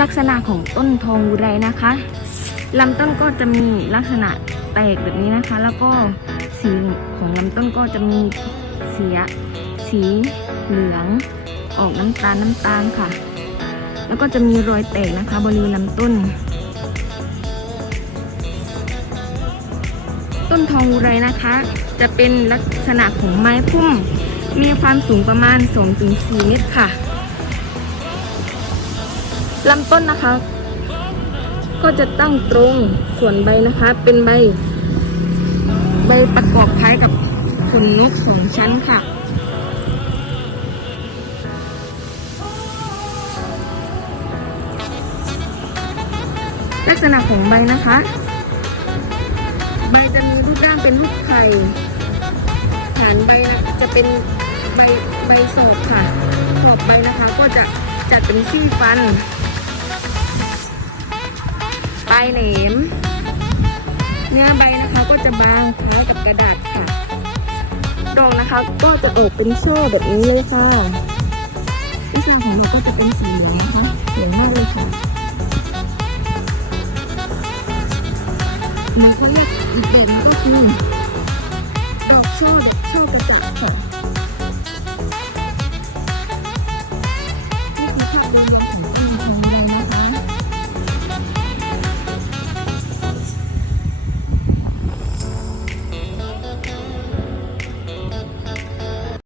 ลักษณะของต้นทองอุไรนะคะลำต้นก็จะมีลักษณะแตกแบบนี้นะคะ แล้วก็สีของลำต้นก็จะมีเสียสีเหลืองออกน้ำตาลน้ำตาลค่ะ แล้วก็จะมีรอยแตกนะคะ บริเวณลำต้น ต้นทองอุไรนะคะ จะเป็นลักษณะของไม้พุ่ม มีความสูงประมาณ 2-4 เมตรค่ะ ลำต้นนะคะ ก็จะตั้งตรงส่วนใบนะคะ เป็นใบ ใบประกอบคล้ายกับขนนกสองชั้นค่ะลักษณะของใบนะคะ ใบจะมีรูปร่างเป็นรูปไข่ฐานใบนะจะเป็นใบใบโศกค่ะขอบใบนะคะ ก็จะจัดเป็นซี่ฟัน ลายแหลม เนื้อใบนะคะก็จะบางคล้ายกับกระดาษค่ะ ดอกนะคะก็จะออกเป็นช่อแบบนี้เลยค่ะลักษณะของเราก็จะเป็นสีเหลืองนะคะเหลืองมากเลยค่ะมันก็อีกแบบนึงก็คือ